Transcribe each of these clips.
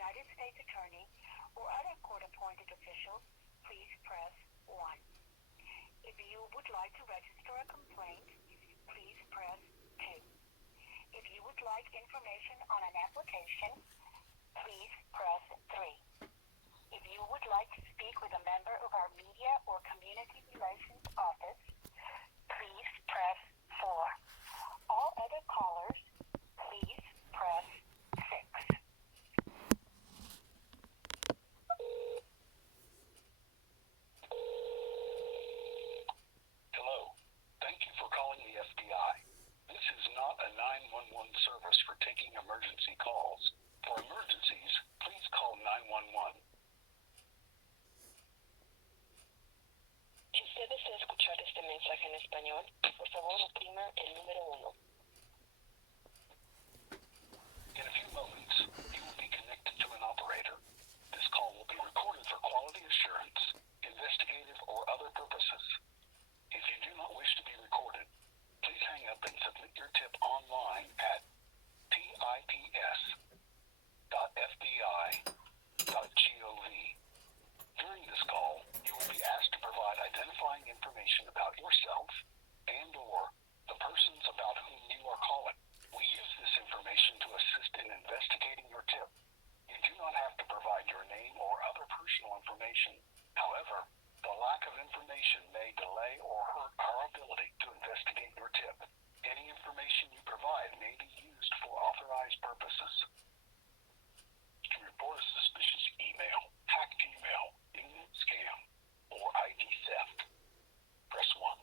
United States Attorney, or other court-appointed officials, please press 1. If you would like to register a complaint, please press 2. If you would like information on an application, please press 3. If you would like to speak with a member of our Media or Community Relations Office, please press 4. All other callers, please press 6. Hello. Thank you for calling the FBI. This is not a 911 service for taking emergency calls. For emergencies, please call 911. Si usted desea escuchar este mensaje en español, por favor oprima el número 1. In a few moments, you will be connected to an operator. This call will be recorded for quality assurance, investigative, or other purposes. If you do not wish to be recorded, please hang up and submit your tip online at tips.fbi.gov. During this call, you will be asked to provide identifying information about yourself and/or the persons about whom you are calling. We use this information to assist in investigating your tip. You do not have to provide your name or other personal information. However, the lack of information may delay or hurt our ability to investigate your tip. Any information you provide may be used for authorized purposes. To report a suspicious email, hacked email, internet scam, or ID theft, press 1.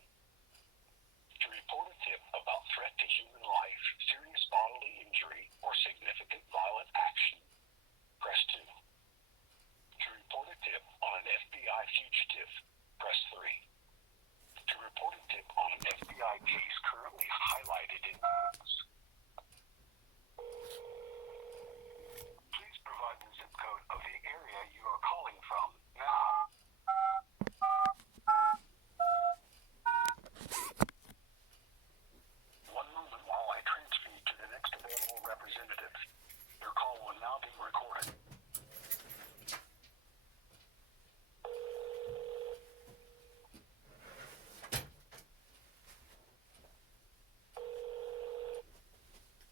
To report a tip about threat to human life, serious bodily injury, or significant violent action, press 2. To report a tip on an FBI fugitive, press 3. To report a tip on an FBI case currently highlighted in news, please provide the zip code of the area you are calling from now. One moment while I transfer you to the next available representative. Your call will now be recorded.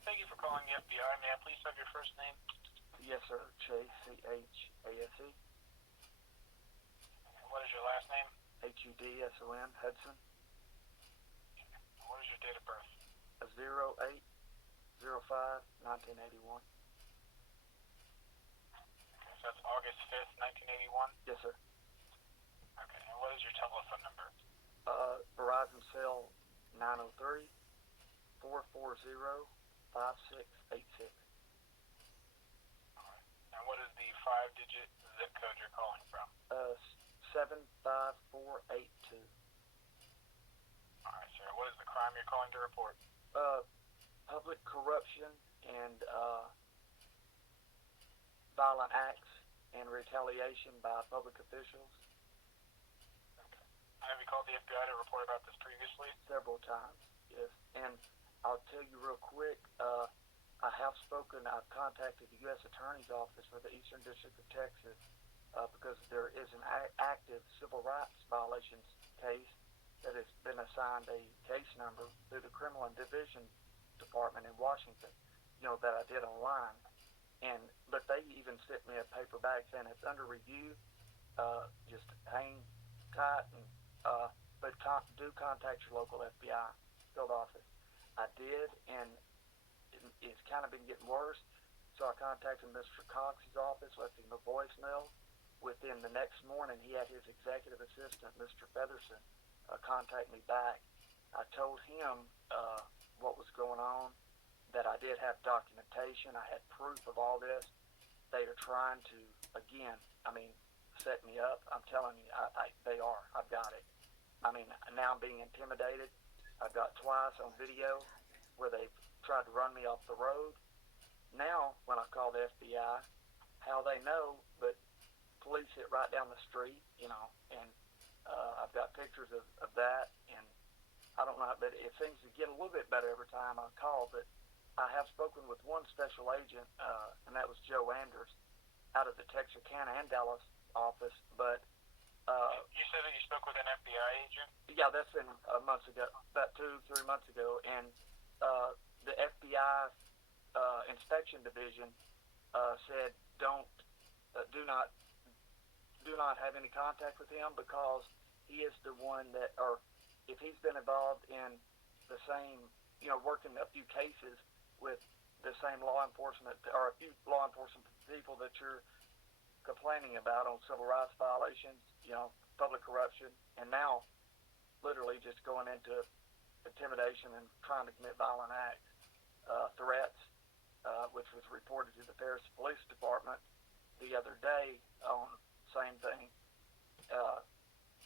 Thank you for calling the FBI. May I please have your first name? Yes, sir. Chase, C-H-A-S-E, And what is your last name? H-U-D-S-O-N, Hudson, And what is your date of birth? 08/05/1981. Okay, so that's August 5th, 1981. Yes, sir. Okay, and what is your telephone number? Verizon cell 903-440-5686. All right. And what is the 5-digit zip code you're calling from? 75482. All right, sir. What is the crime you're calling to report? Public corruption and violent acts and retaliation by public officials Okay. Have you called the FBI to report about this previously? several times. Yes, and I'll tell you real quick. I've contacted the U.S. Attorney's Office for the Eastern District of Texas because there is an active civil rights violations case that has been assigned a case number through the Criminal and Division Department in Washington, that I did online. But they even sent me a paper back saying it's under review. Just hang tight, but do contact your local FBI field office. I did, and it's kind of been getting worse. So I contacted Mr. Cox's office, left him a voicemail. Within the next morning, he had his executive assistant, Mr. Featherson, contact me back. I told him what was going on, that I did have documentation. I had proof of all this. They are trying to, again, set me up. I'm telling you, they are. I've got it. Now I'm being intimidated. I've got twice on video where they've tried to run me off the road. Now, when I call the FBI, how they know, but police hit right down the street, and I've got pictures of that, and I don't know, but it seems to get a little bit better every time I call. But I have spoken with one special agent, and that was Joe Anders, out of the Texarkana and Dallas office, but You said that you spoke with an FBI agent? yeah, that's been months ago, about 2-3 months ago, and the FBI inspection division said do not have any contact with him because he is the one that, or if he's been involved in the same, working a few cases with the same law enforcement or a few law enforcement people that you're complaining about on civil rights violations, public corruption, and now literally just going into intimidation and trying to commit violent acts, threats, which was reported to the Paris Police Department the other day on same thing.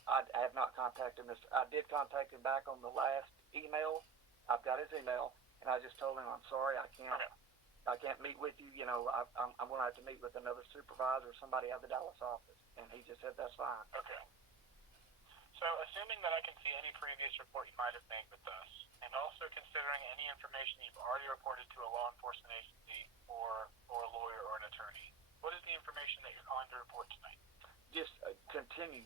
I have not contacted Mr. I did contact him back on the last email. I've got his email, and I just told him I'm sorry, I can't meet with you. I'm going to have to meet with another supervisor or somebody out of the Dallas office, and he just said that's fine. Okay. So, assuming that I can see any previous report you might have made with us, and also considering any information you've already reported to a law enforcement agency or a lawyer or an attorney, what is the information that you're calling to report tonight? Just continued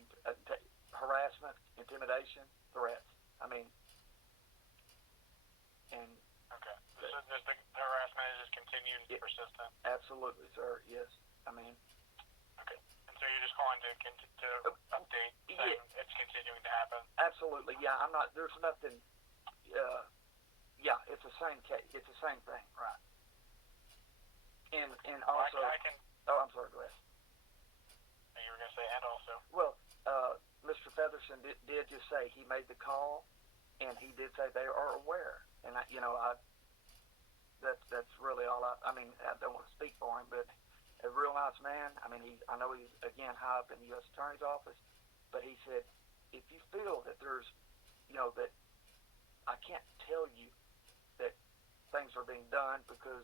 harassment, intimidation, threats. Okay. So just the harassment is just continued and persistent? Absolutely, sir. Yes. Okay. And so you're just calling to update saying it's continuing to happen? Absolutely. Yeah. There's nothing. Yeah. It's the same case. It's the same thing. Right. And also. Oh, I'm sorry. Go ahead. You were going to say, and also. Well, Mr. Featherson did just say he made the call, and he did say they are aware. And that's really all I don't want to speak for him, but a real nice man. I know he's again high up in the U.S. Attorney's office, but he said if you feel that there's, that I can't tell you that things are being done because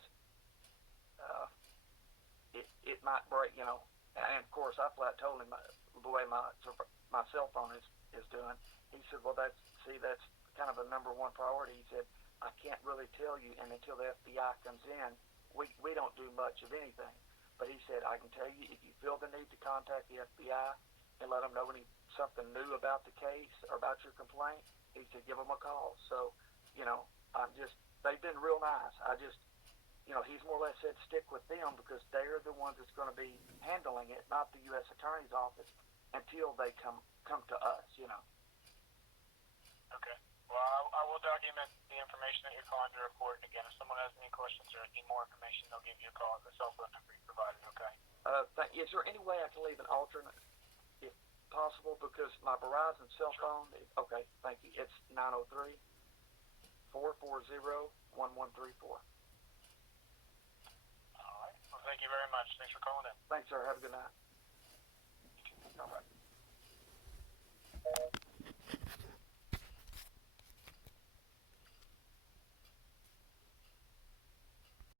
it might break, and of course I flat told him the way my cell phone is doing. He said, well, that's kind of a number one priority. He said, I can't really tell you, and until the FBI comes in, we don't do much of anything. But he said, I can tell you, if you feel the need to contact the FBI and let them know something new about the case or about your complaint, he said, give them a call. So, they've been real nice. He's more or less said stick with them because they're the ones that's going to be handling it, not the U.S. Attorney's Office, until they come to us, Okay. Well, I will document the information that you're calling to report. And again, if someone has any questions or need more information, they'll give you a call at the cell phone number you provided, okay? Is there any way I can leave an alternate, if possible? Because my Verizon cell phone, okay, thank you. It's 903-440-1134. All right. Well, thank you very much. Thanks for calling in. Thanks, sir. Have a good night.